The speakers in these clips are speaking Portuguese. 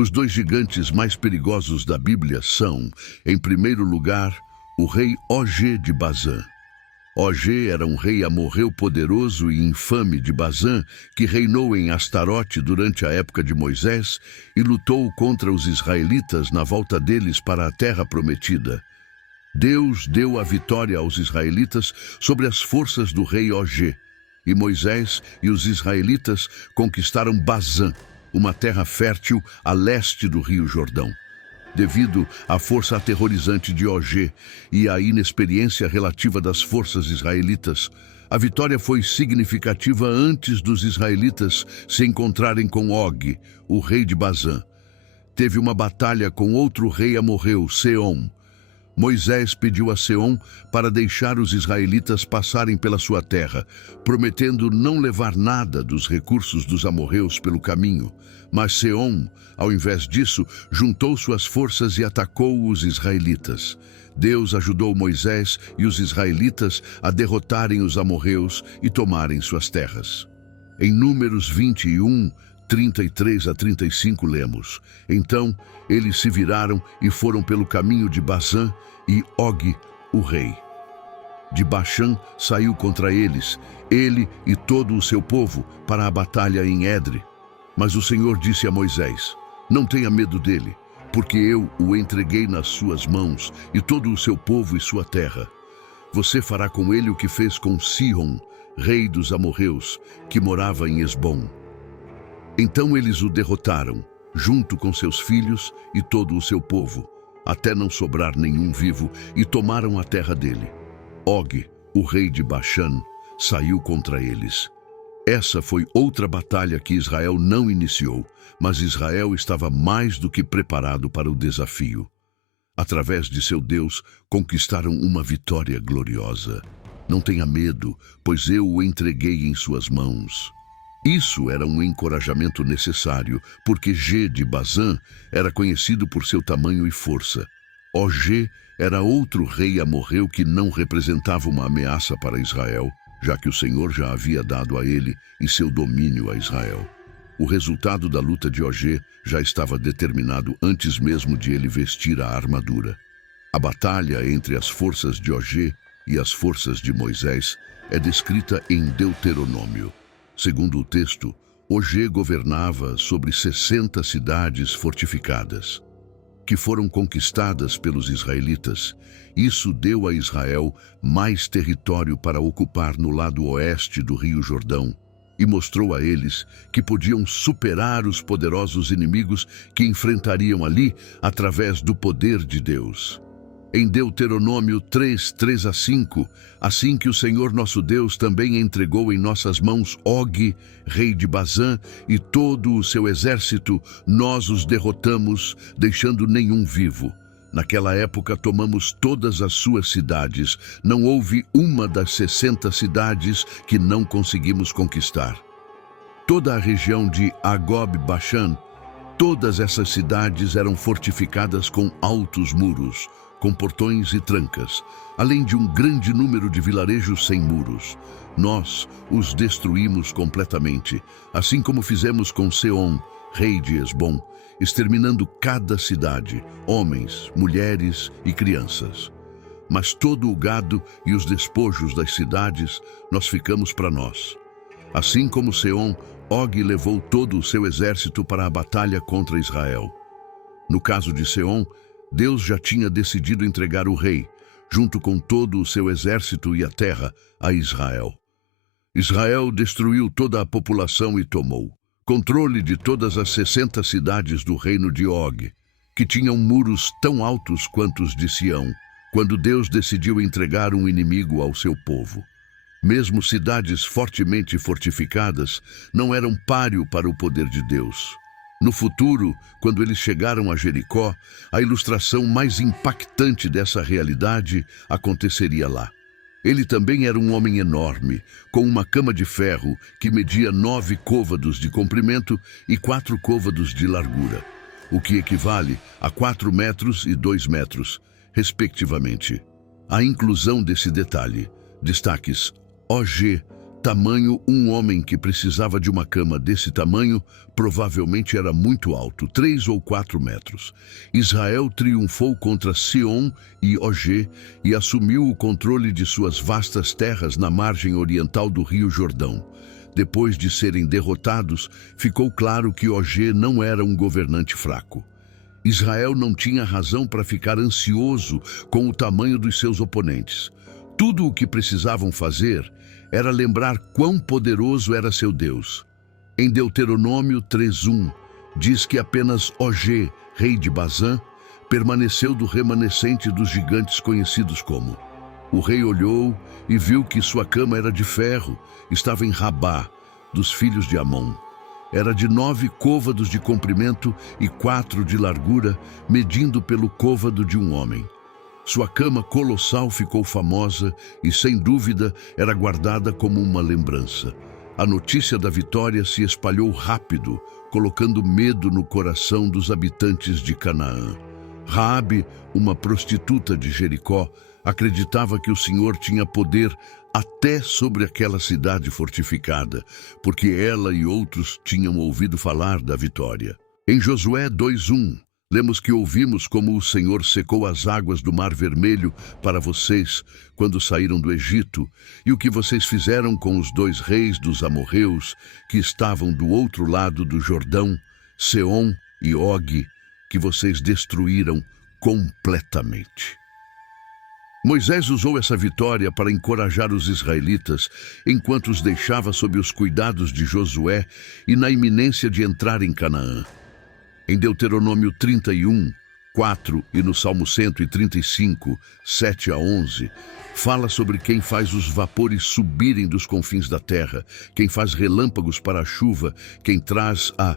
Os dois gigantes mais perigosos da Bíblia são, em primeiro lugar, o rei Og de Bazã. Og era um rei amorreu poderoso e infame de Bazã, que reinou em Astarote durante a época de Moisés e lutou contra os israelitas na volta deles para a terra prometida. Deus deu a vitória aos israelitas sobre as forças do rei Og, e Moisés e os israelitas conquistaram Bazã, uma terra fértil a leste do rio Jordão. Devido à força aterrorizante de Og e à inexperiência relativa das forças israelitas, a vitória foi significativa antes dos israelitas se encontrarem com Og, o rei de Bazã. Teve uma batalha com outro rei amorreu, Seom. Moisés pediu a Seom para deixar os israelitas passarem pela sua terra, prometendo não levar nada dos recursos dos amorreus pelo caminho. Mas Seom, ao invés disso, juntou suas forças e atacou os israelitas. Deus ajudou Moisés e os israelitas a derrotarem os amorreus e tomarem suas terras. Em Números 21, 33 a 35 lemos: Então eles se viraram e foram pelo caminho de Bazã, e Og, o rei de Baxã, saiu contra eles, ele e todo o seu povo, para a batalha em Edre. Mas o Senhor disse a Moisés: Não tenha medo dele, porque eu o entreguei nas suas mãos, e todo o seu povo e sua terra. Você fará com ele o que fez com Sihon, rei dos amorreus, que morava em Esbom. Então eles o derrotaram, junto com seus filhos e todo o seu povo, até não sobrar nenhum vivo, e tomaram a terra dele. Og, o rei de Baxã, saiu contra eles. Essa foi outra batalha que Israel não iniciou, mas Israel estava mais do que preparado para o desafio. Através de seu Deus, conquistaram uma vitória gloriosa. Não tenha medo, pois eu o entreguei em suas mãos. Isso era um encorajamento necessário, porque G de Bazã era conhecido por seu tamanho e força. Og era outro rei amorreu que não representava uma ameaça para Israel, já que o Senhor já havia dado a ele e seu domínio a Israel. O resultado da luta de Og já estava determinado antes mesmo de ele vestir a armadura. A batalha entre as forças de Og e as forças de Moisés é descrita em Deuteronômio. Segundo o texto, Og governava sobre 60 cidades fortificadas, que foram conquistadas pelos israelitas. Isso deu a Israel mais território para ocupar no lado oeste do rio Jordão e mostrou a eles que podiam superar os poderosos inimigos que enfrentariam ali através do poder de Deus. Em Deuteronômio 3, 3 a 5, assim que o Senhor nosso Deus também entregou em nossas mãos Og, rei de Bazã, e todo o seu exército, nós os derrotamos, deixando nenhum vivo. Naquela época tomamos todas as suas cidades, não houve uma das 60 cidades que não conseguimos conquistar. Toda a região de Agob Baxã, todas essas cidades eram fortificadas com altos muros, com portões e trancas, além de um grande número de vilarejos sem muros. Nós os destruímos completamente, assim como fizemos com Seom, rei de Esbom, exterminando cada cidade, homens, mulheres e crianças. Mas todo o gado e os despojos das cidades nós ficamos para nós. Assim como Seom, Og levou todo o seu exército para a batalha contra Israel. No caso de Seom, Deus já tinha decidido entregar o rei, junto com todo o seu exército e a terra, a Israel. Israel destruiu toda a população e tomou controle de todas as 60 cidades do reino de Og, que tinham muros tão altos quanto os de Sião, quando Deus decidiu entregar um inimigo ao seu povo. Mesmo cidades fortemente fortificadas não eram páreo para o poder de Deus. No futuro, quando eles chegaram a Jericó, a ilustração mais impactante dessa realidade aconteceria lá. Ele também era um homem enorme, com uma cama de ferro que media 9 côvados de comprimento e 4 côvados de largura, o que equivale a 4 metros e 2 metros, respectivamente. A inclusão desse detalhe, destaques Og, tamanho, um homem que precisava de uma cama desse tamanho provavelmente era muito alto, 3 ou 4 metros. Israel triunfou contra Sion e Og e assumiu o controle de suas vastas terras na margem oriental do Rio Jordão. Depois de serem derrotados, ficou claro que Og não era um governante fraco. Israel não tinha razão para ficar ansioso com o tamanho dos seus oponentes. Tudo o que precisavam fazer era lembrar quão poderoso era seu Deus. Em Deuteronômio 3:1, diz que apenas Og, rei de Bazã, permaneceu do remanescente dos gigantes conhecidos como. O rei olhou e viu que sua cama era de ferro, estava em Rabá, dos filhos de Amon. Era de 9 côvados de comprimento e 4 de largura, medindo pelo côvado de um homem. Sua cama colossal ficou famosa e, sem dúvida, era guardada como uma lembrança. A notícia da vitória se espalhou rápido, colocando medo no coração dos habitantes de Canaã. Raabe, uma prostituta de Jericó, acreditava que o Senhor tinha poder até sobre aquela cidade fortificada, porque ela e outros tinham ouvido falar da vitória. Em Josué 2:1, lemos que ouvimos como o Senhor secou as águas do Mar Vermelho para vocês quando saíram do Egito, e o que vocês fizeram com os 2 reis dos amorreus que estavam do outro lado do Jordão, Seom e Og, que vocês destruíram completamente. Moisés usou essa vitória para encorajar os israelitas enquanto os deixava sob os cuidados de Josué e na iminência de entrar em Canaã. Em Deuteronômio 31:4 e no Salmo 135, 7-11, fala sobre quem faz os vapores subirem dos confins da terra, quem faz relâmpagos para a chuva, quem traz a...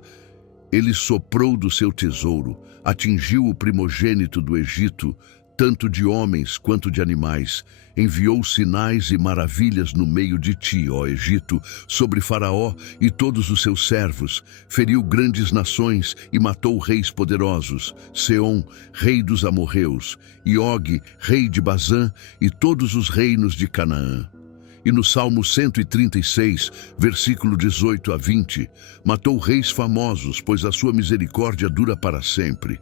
Ele soprou do seu tesouro, atingiu o primogênito do Egito, tanto de homens quanto de animais, enviou sinais e maravilhas no meio de ti, ó Egito, sobre Faraó e todos os seus servos, feriu grandes nações e matou reis poderosos, Seom, rei dos amorreus, e Og, rei de Bazã, e todos os reinos de Canaã. E no Salmo 136, versículo 18-20, matou reis famosos, pois a sua misericórdia dura para sempre.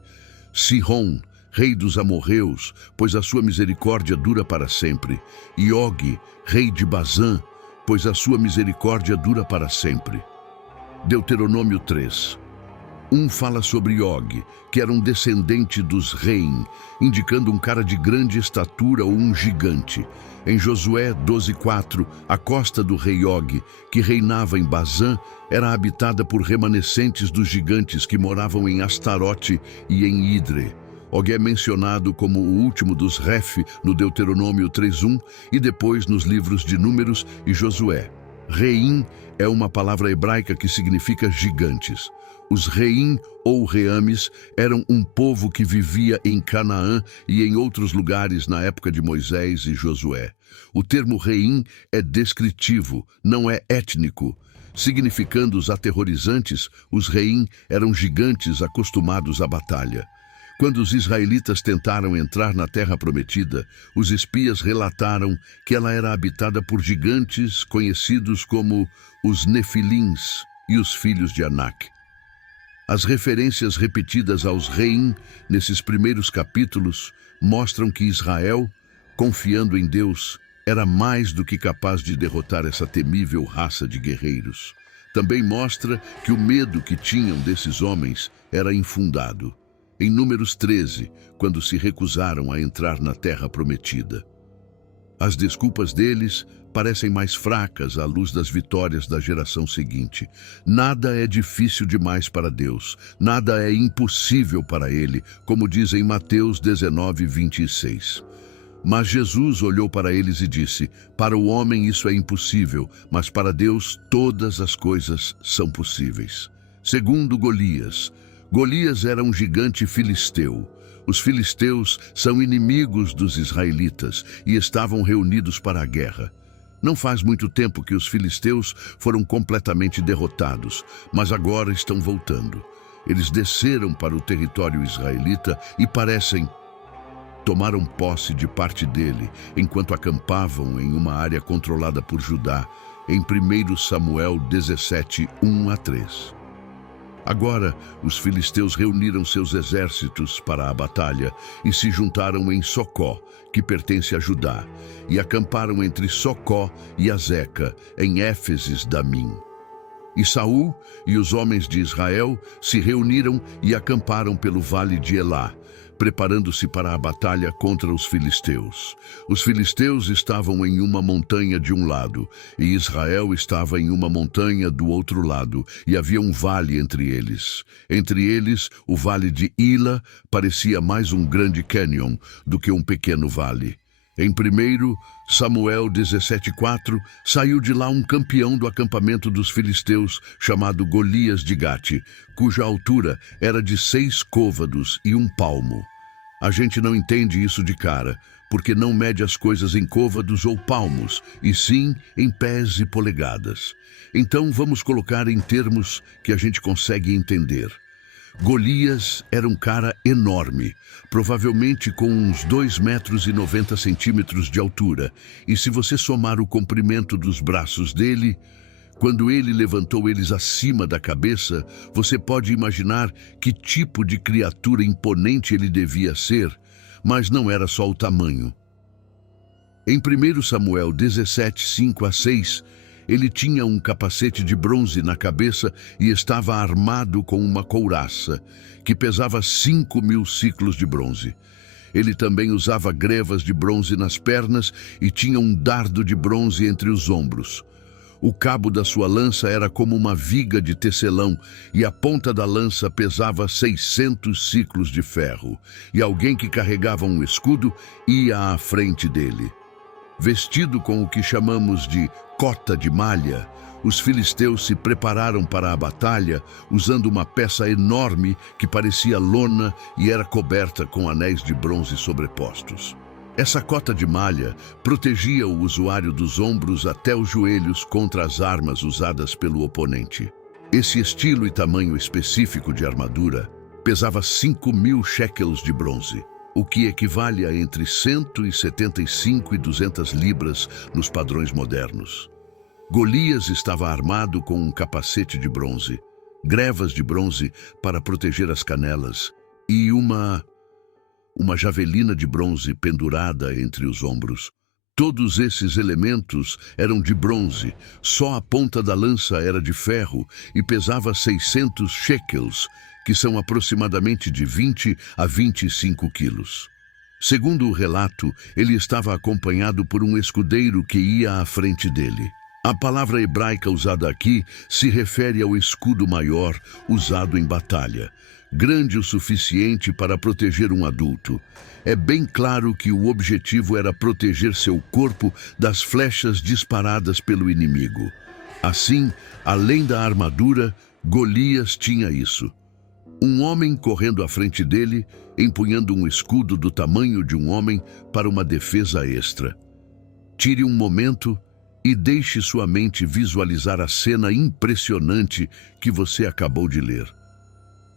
Sihon, rei dos amorreus, pois a sua misericórdia dura para sempre. E Og, rei de Bazã, pois a sua misericórdia dura para sempre. Deuteronômio 3. Fala sobre Og, que era um descendente dos Reim, indicando um cara de grande estatura ou um gigante. Em Josué 12:4, a costa do rei Og, que reinava em Bazã, era habitada por remanescentes dos gigantes que moravam em Astarote e em Idre. Og é mencionado como o último dos Ref no Deuteronômio 3:1 e depois nos livros de Números e Josué. Reim é uma palavra hebraica que significa gigantes. Os Reim ou Reames eram um povo que vivia em Canaã e em outros lugares na época de Moisés e Josué. O termo Reim é descritivo, não é étnico. Significando os aterrorizantes, os Reim eram gigantes acostumados à batalha. Quando os israelitas tentaram entrar na Terra Prometida, os espias relataram que ela era habitada por gigantes conhecidos como os Nefilins e os filhos de Anak. As referências repetidas aos Reim nesses primeiros capítulos mostram que Israel, confiando em Deus, era mais do que capaz de derrotar essa temível raça de guerreiros. Também mostra que o medo que tinham desses homens era infundado. Em Números 13, quando se recusaram a entrar na Terra Prometida. As desculpas deles parecem mais fracas à luz das vitórias da geração seguinte. Nada é difícil demais para Deus, nada é impossível para Ele, como diz em Mateus 19:26. Mas Jesus olhou para eles e disse: para o homem isso é impossível, mas para Deus todas as coisas são possíveis. Segundo Golias. Golias era um gigante filisteu. Os filisteus são inimigos dos israelitas e estavam reunidos para a guerra. Não faz muito tempo que os filisteus foram completamente derrotados, mas agora estão voltando. Eles desceram para o território israelita e tomaram posse de parte dele, enquanto acampavam em uma área controlada por Judá, em 1 Samuel 17, 1-3. Agora, os filisteus reuniram seus exércitos para a batalha e se juntaram em Socó, que pertence a Judá, e acamparam entre Socó e Azeca, em Éfeses-Damim. E Saul e os homens de Israel se reuniram e acamparam pelo vale de Elá, preparando-se para a batalha contra os filisteus. Os filisteus estavam em uma montanha de um lado, e Israel estava em uma montanha do outro lado, e havia um vale entre eles. Entre eles, o vale de Ila parecia mais um grande cânion do que um pequeno vale. Em 1 Samuel 17:4, saiu de lá um campeão do acampamento dos filisteus, chamado Golias de Gate, cuja altura era de 6 côvados e 1 palmo. A gente não entende isso de cara, porque não mede as coisas em côvados ou palmos, e sim em pés e polegadas. Então vamos colocar em termos que a gente consegue entender. Golias era um cara enorme, provavelmente com uns 2,90 metros de altura, e se você somar o comprimento dos braços dele, quando ele levantou eles acima da cabeça, você pode imaginar que tipo de criatura imponente ele devia ser, mas não era só o tamanho. Em 1 Samuel 17, 5-6, ele tinha um capacete de bronze na cabeça e estava armado com uma couraça, que pesava 5.000 siclos de bronze. Ele também usava grevas de bronze nas pernas e tinha um dardo de bronze entre os ombros. O cabo da sua lança era como uma viga de tecelão, e a ponta da lança pesava 600 siclos de ferro, e alguém que carregava um escudo ia à frente dele. Vestido com o que chamamos de cota de malha, os filisteus se prepararam para a batalha usando uma peça enorme que parecia lona e era coberta com anéis de bronze sobrepostos. Essa cota de malha protegia o usuário dos ombros até os joelhos contra as armas usadas pelo oponente. Esse estilo e tamanho específico de armadura pesava 5.000 shekels de bronze, o que equivale a entre 175 e 200 libras nos padrões modernos. Golias estava armado com um capacete de bronze, grevas de bronze para proteger as canelas e uma javelina de bronze pendurada entre os ombros. Todos esses elementos eram de bronze, só a ponta da lança era de ferro e pesava 600 shekels, que são aproximadamente de 20 a 25 quilos. Segundo o relato, ele estava acompanhado por um escudeiro que ia à frente dele. A palavra hebraica usada aqui se refere ao escudo maior usado em batalha, grande o suficiente para proteger um adulto. É bem claro que o objetivo era proteger seu corpo das flechas disparadas pelo inimigo. Assim, além da armadura, Golias tinha isso. Um homem correndo à frente dele, empunhando um escudo do tamanho de um homem para uma defesa extra. Tire um momento e deixe sua mente visualizar a cena impressionante que você acabou de ler.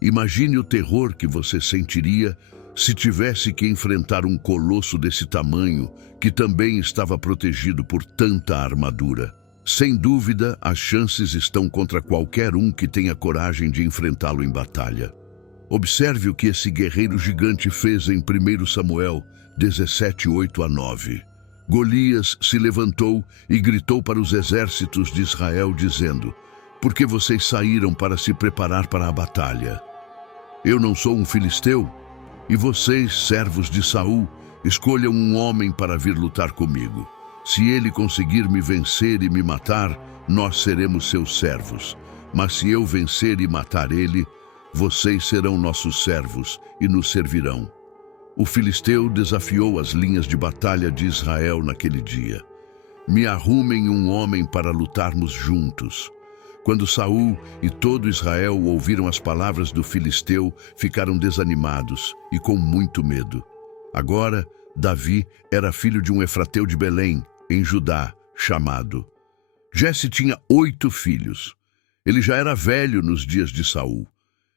Imagine o terror que você sentiria se tivesse que enfrentar um colosso desse tamanho, que também estava protegido por tanta armadura. Sem dúvida, as chances estão contra qualquer um que tenha coragem de enfrentá-lo em batalha. Observe o que esse guerreiro gigante fez em 1 Samuel 17, 8-9. Golias se levantou e gritou para os exércitos de Israel, dizendo: "Por que vocês saíram para se preparar para a batalha? Eu não sou um filisteu? E vocês, servos de Saul, escolham um homem para vir lutar comigo. Se ele conseguir me vencer e me matar, nós seremos seus servos. Mas se eu vencer e matar ele, vocês serão nossos servos e nos servirão." O filisteu desafiou as linhas de batalha de Israel naquele dia. "Me arrumem um homem para lutarmos juntos." Quando Saul e todo Israel ouviram as palavras do filisteu, ficaram desanimados e com muito medo. Agora, Davi era filho de um efrateu de Belém, em Judá, chamado. Jesse tinha 8 filhos. Ele já era velho nos dias de Saul.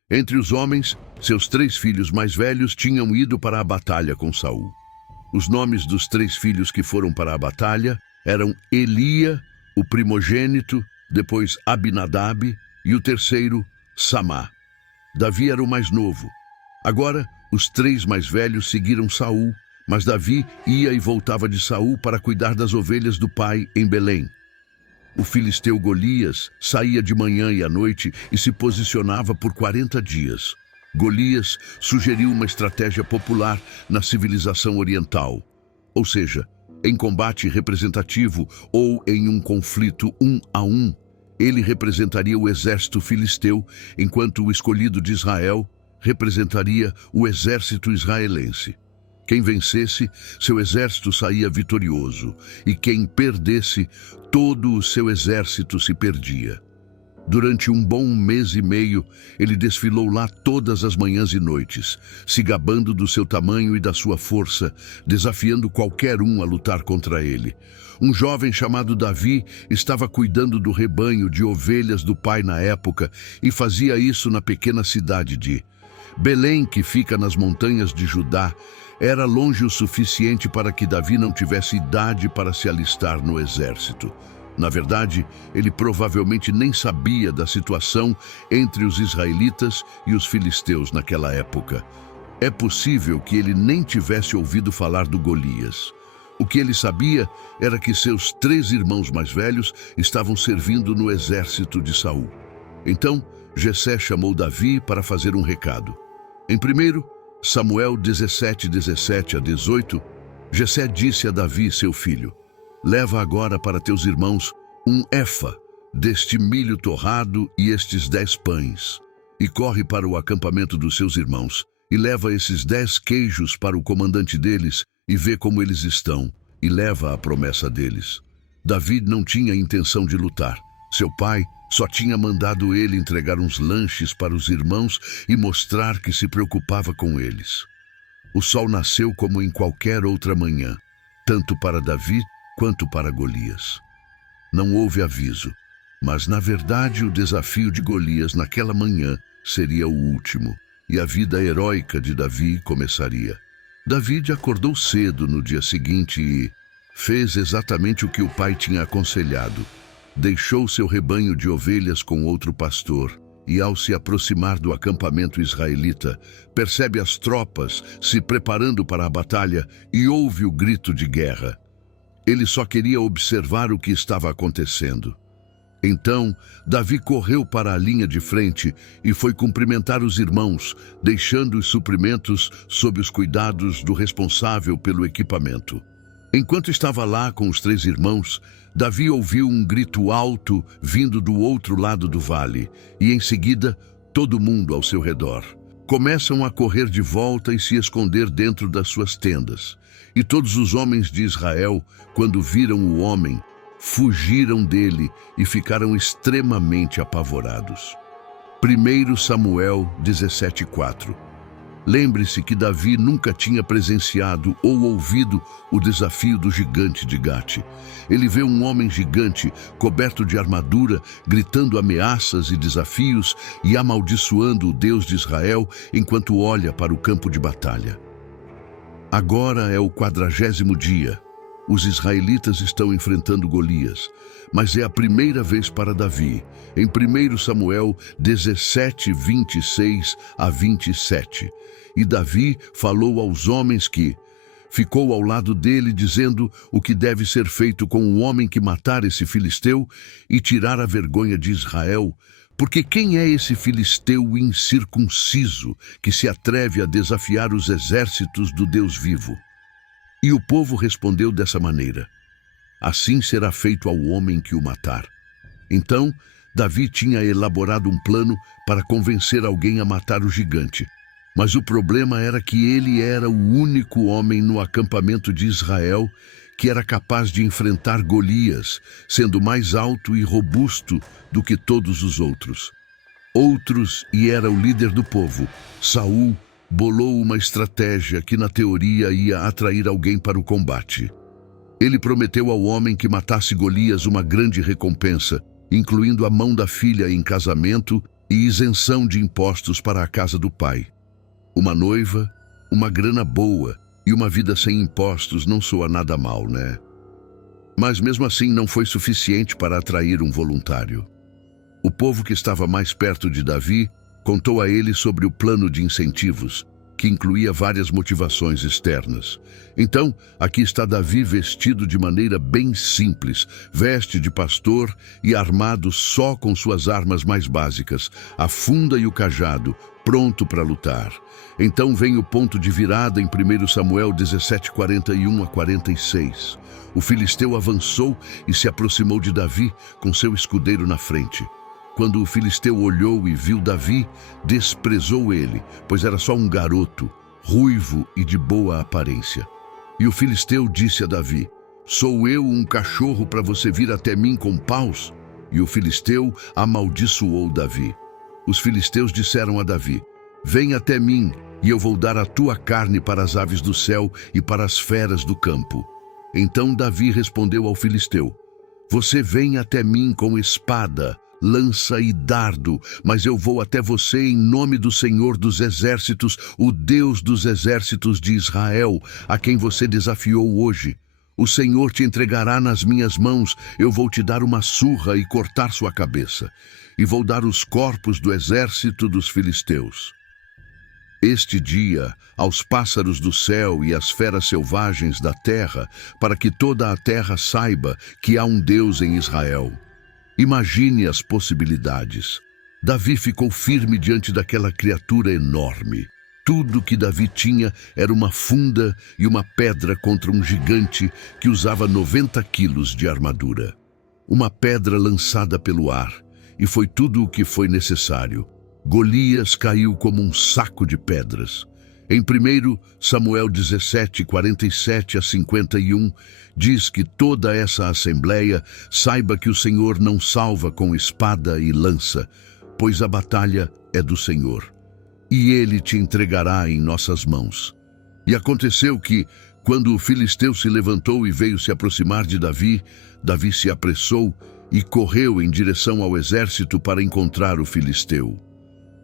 Entre os homens, seus 3 filhos mais velhos tinham ido para a batalha com Saul. Os nomes dos 3 filhos que foram para a batalha eram Elia, o primogênito, depois Abinadab e o terceiro, Samá. Davi era o mais novo. Agora, os três mais velhos seguiram Saul, mas Davi ia e voltava de Saul para cuidar das ovelhas do pai em Belém. O filisteu Golias saía de manhã e à noite e se posicionava por 40 dias. Golias sugeriu uma estratégia popular na civilização oriental, ou seja, em combate representativo ou em um conflito 1 a 1, ele representaria o exército filisteu, enquanto o escolhido de Israel representaria o exército israelense. Quem vencesse, seu exército saía vitorioso, e quem perdesse, todo o seu exército se perdia. Durante um bom mês e meio, ele desfilou lá todas as manhãs e noites, se gabando do seu tamanho e da sua força, desafiando qualquer um a lutar contra ele. Um jovem chamado Davi estava cuidando do rebanho de ovelhas do pai na época e fazia isso na pequena cidade de Belém, que fica nas montanhas de Judá. Era longe o suficiente para que Davi não tivesse idade para se alistar no exército. Na verdade, ele provavelmente nem sabia da situação entre os israelitas e os filisteus naquela época. É possível que ele nem tivesse ouvido falar do Golias. O que ele sabia era que seus 3 irmãos mais velhos estavam servindo no exército de Saul. Então, Jessé chamou Davi para fazer um recado. Em 1 Samuel 17, 18, Jessé disse a Davi, seu filho: leva agora para teus irmãos um efa deste milho torrado e estes 10 pães, e corre para o acampamento dos seus irmãos, e leva esses 10 queijos para o comandante deles, e vê como eles estão, e leva a promessa deles. Davi não tinha intenção de lutar. Seu pai só tinha mandado ele entregar uns lanches para os irmãos e mostrar que se preocupava com eles. O sol nasceu como em qualquer outra manhã, tanto para Davi quanto para Golias. Não houve aviso, mas na verdade o desafio de Golias naquela manhã seria o último, e a vida heróica de Davi começaria. Davi acordou cedo no dia seguinte e fez exatamente o que o pai tinha aconselhado. Deixou seu rebanho de ovelhas com outro pastor, e ao se aproximar do acampamento israelita, percebe as tropas se preparando para a batalha e ouve o grito de guerra. Ele só queria observar o que estava acontecendo. Então, Davi correu para a linha de frente e foi cumprimentar os irmãos, deixando os suprimentos sob os cuidados do responsável pelo equipamento. Enquanto estava lá com os 3 irmãos, Davi ouviu um grito alto vindo do outro lado do vale, e em seguida, todo mundo ao seu redor. Começam a correr de volta e se esconder dentro das suas tendas. E todos os homens de Israel, quando viram o homem, fugiram dele e ficaram extremamente apavorados. 1 Samuel 17:4. Lembre-se que Davi nunca tinha presenciado ou ouvido o desafio do gigante de Gate. Ele vê um homem gigante, coberto de armadura, gritando ameaças e desafios e amaldiçoando o Deus de Israel enquanto olha para o campo de batalha. Agora é o 40º dia. Os israelitas estão enfrentando Golias, mas é a primeira vez para Davi. Em 1 Samuel 17, 26 a 27. E Davi falou aos homens que ficou ao lado dele, dizendo o que deve ser feito com o homem que matar esse filisteu e tirar a vergonha de Israel. Porque quem é esse filisteu incircunciso que se atreve a desafiar os exércitos do Deus vivo? E o povo respondeu dessa maneira: assim será feito ao homem que o matar. Então, Davi tinha elaborado um plano para convencer alguém a matar o gigante. Mas o problema era que ele era o único homem no acampamento de Israel que era capaz de enfrentar Golias, sendo mais alto e robusto do que todos os outros. E era o líder do povo, Saul, bolou uma estratégia que na teoria ia atrair alguém para o combate. Ele prometeu ao homem que matasse Golias uma grande recompensa, incluindo a mão da filha em casamento e isenção de impostos para a casa do pai. Uma noiva, uma grana boa e uma vida sem impostos não soa nada mal, né? Mas mesmo assim não foi suficiente para atrair um voluntário. O povo que estava mais perto de Davi contou a ele sobre o plano de incentivos, que incluía várias motivações externas. Então, aqui está Davi vestido de maneira bem simples, veste de pastor e armado só com suas armas mais básicas, a funda e o cajado, pronto para lutar. Então vem o ponto de virada em 1 Samuel 17, 41 a 46. O filisteu avançou e se aproximou de Davi com seu escudeiro na frente. Quando o filisteu olhou e viu Davi, desprezou ele, pois era só um garoto, ruivo e de boa aparência. E o filisteu disse a Davi: "Sou eu um cachorro para você vir até mim com paus?" E o filisteu amaldiçoou Davi. Os filisteus disseram a Davi: "Vem até mim, e eu vou dar a tua carne para as aves do céu e para as feras do campo." Então Davi respondeu ao filisteu: "Você vem até mim com espada, lança e dardo, mas eu vou até você em nome do Senhor dos Exércitos, o Deus dos Exércitos de Israel, a quem você desafiou hoje. O Senhor te entregará nas minhas mãos, eu vou te dar uma surra e cortar sua cabeça, e vou dar os corpos do exército dos filisteus. Este dia, aos pássaros do céu e às feras selvagens da terra, para que toda a terra saiba que há um Deus em Israel." Imagine as possibilidades. Davi ficou firme diante daquela criatura enorme. Tudo que Davi tinha era uma funda e uma pedra contra um gigante que usava 90 quilos de armadura. Uma pedra lançada pelo ar, e foi tudo o que foi necessário. Golias caiu como um saco de pedras. Em 1 Samuel 17, 47 a 51, diz que toda essa assembleia saiba que o Senhor não salva com espada e lança, pois a batalha é do Senhor, e Ele te entregará em nossas mãos. E aconteceu que, quando o filisteu se levantou e veio se aproximar de Davi, Davi se apressou e correu em direção ao exército para encontrar o filisteu.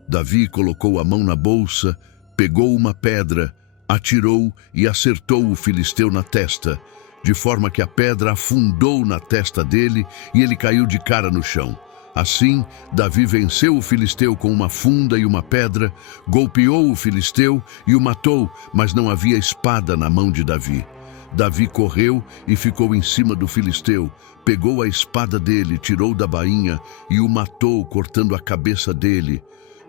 Davi colocou a mão na bolsa, pegou uma pedra, atirou e acertou o filisteu na testa, de forma que a pedra afundou na testa dele e ele caiu de cara no chão. Assim, Davi venceu o filisteu com uma funda e uma pedra, golpeou o filisteu e o matou, mas não havia espada na mão de Davi. Davi correu e ficou em cima do filisteu, pegou a espada dele, tirou da bainha e o matou, cortando a cabeça dele.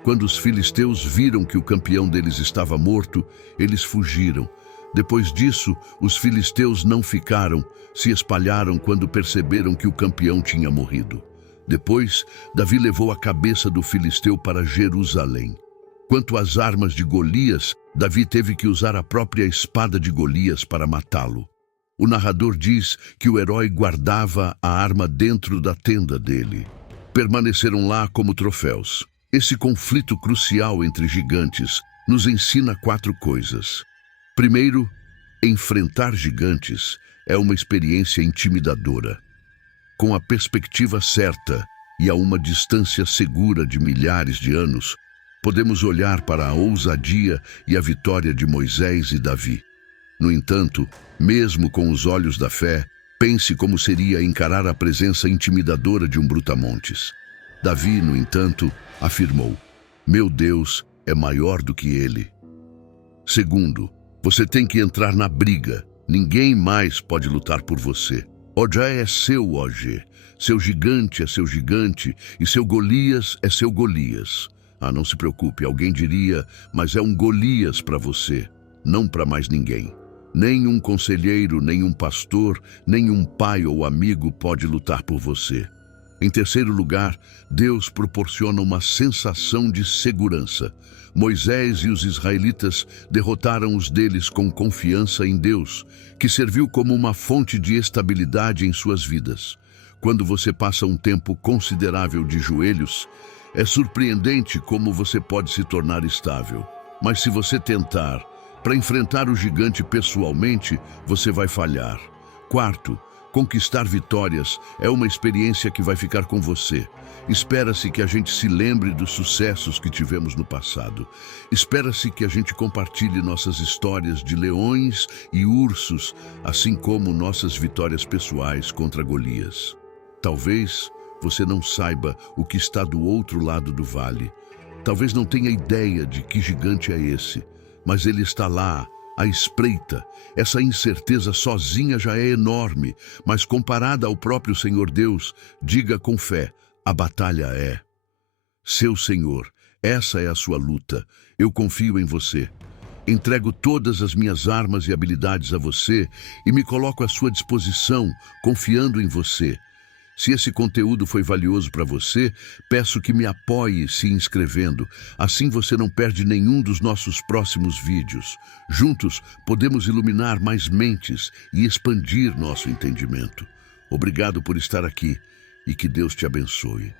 Quando os filisteus viram que o campeão deles estava morto, eles fugiram. Depois disso, os filisteus não ficaram, se espalharam quando perceberam que o campeão tinha morrido. Depois, Davi levou a cabeça do filisteu para Jerusalém. Quanto às armas de Golias, Davi teve que usar a própria espada de Golias para matá-lo. O narrador diz que o herói guardava a arma dentro da tenda dele. Permaneceram lá como troféus. Esse conflito crucial entre gigantes nos ensina 4 coisas. Primeiro, enfrentar gigantes é uma experiência intimidadora. Com a perspectiva certa e a uma distância segura de milhares de anos, podemos olhar para a ousadia e a vitória de Moisés e Davi. No entanto, mesmo com os olhos da fé, pense como seria encarar a presença intimidadora de um brutamontes. Davi, no entanto, afirmou: "Meu Deus é maior do que ele." Segundo, você tem que entrar na briga. Ninguém mais pode lutar por você. OG é seu OG. Seu gigante é seu gigante e seu Golias é seu Golias. Ah, não se preocupe, alguém diria, mas é um Golias para você, não para mais ninguém. Nem um conselheiro, nem um pastor, nem um pai ou amigo pode lutar por você. Em terceiro lugar, Deus proporciona uma sensação de segurança. Moisés e os israelitas derrotaram os deles com confiança em Deus, que serviu como uma fonte de estabilidade em suas vidas. Quando você passa um tempo considerável de joelhos, é surpreendente como você pode se tornar estável. Mas se você tentar, para enfrentar o gigante pessoalmente, você vai falhar. Quarto, Conquistar vitórias é uma experiência que vai ficar com você. Espera-se que a gente se lembre dos sucessos que tivemos no passado. Espera-se que a gente compartilhe nossas histórias de leões e ursos, assim como nossas vitórias pessoais contra Golias. Talvez você não saiba o que está do outro lado do vale. Talvez não tenha ideia de que gigante é esse, mas ele está lá, à espreita. Essa incerteza sozinha já é enorme, mas comparada ao próprio Senhor Deus, diga com fé, a batalha é seu, Senhor. Essa é a sua luta. Eu confio em você. Entrego todas as minhas armas e habilidades a você e me coloco à sua disposição, confiando em você. Se esse conteúdo foi valioso para você, peço que me apoie se inscrevendo. Assim você não perde nenhum dos nossos próximos vídeos. Juntos, podemos iluminar mais mentes e expandir nosso entendimento. Obrigado por estar aqui e que Deus te abençoe.